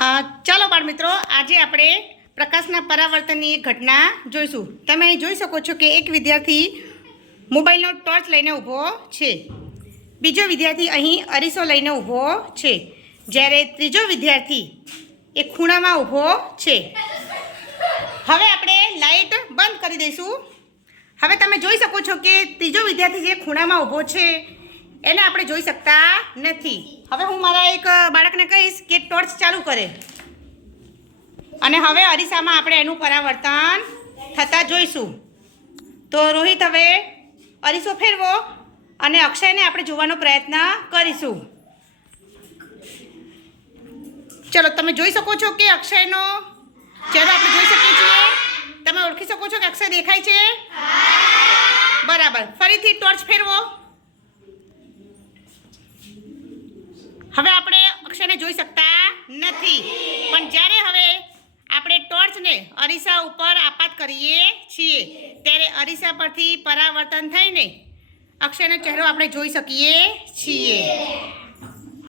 ચાલો બાળ મિત્રો આજે આપણે પ્રકાશના પરાવર્તનની એક ઘટના જોઈશું. તમે અહીં જોઈ શકો છો કે એક વિદ્યાર્થી મોબાઈલનો ટોર્ચ લઈને ઊભો છે. બીજો વિદ્યાર્થી અહીં અરીસો લઈને ઊભો છે. જ્યારે ત્રીજો વિદ્યાર્થી એ ખૂણામાં ઊભો છે. હવે આપણે લાઈટ બંધ કરી દઈશું. હવે તમે જોઈ શકો છો કે ત્રીજો વિદ્યાર્થી જે ખૂણામાં ઊભો છે એને આપણે જોઈ શકતા નથી. હવે હું મારા એક બાળકને કહીશ કે ટોર્ચ ચાલુ કરે. અને હવે અરીસામાં આપણે એનું પરાવર્તન થતાં જોઈશું. તો રોહિત, હવે અરીસો ફેરવો અને અક્ષયને આપણે જોવાનો પ્રયત્ન કરીશું. ચલો, તમે જોઈ શકો છો કે અક્ષયનો ચહેરો આપણે જોઈ શકીએ છીએ. તમે ઓળખી શકો છો કે અક્ષય દેખાય છે? બરાબર. ફરીથી ટોર્ચ ફેરવો. હવે આપણે અક્ષયને જોઈ શકતા નથી. પણ જ્યારે હવે આપણે ટોર્ચને અરીસા ઉપર આપાત કરીએ છીએ, ત્યારે અરીસા પરથી પરાવર્તન થઈને અક્ષયનો ચહેરો આપણે જોઈ શકીએ છીએ.